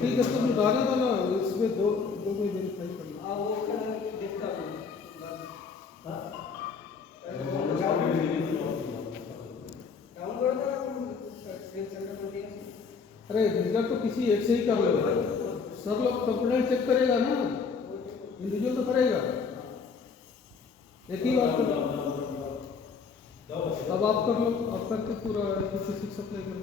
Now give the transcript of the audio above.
ठीक है, तुम डाला था ना इसमें दो दो में वेरीफाई कर लो। वो देखता हूँ। अरे रिजल्ट तो किसी एक से ही कर लो, सब लोग कंप्लेंट चेक करेगा ना, इंडिविजुअल तो करेगा, एक ही बात कर लो। अब आप कर लो, आप करके पूरा किसी शिक्षक ले करो।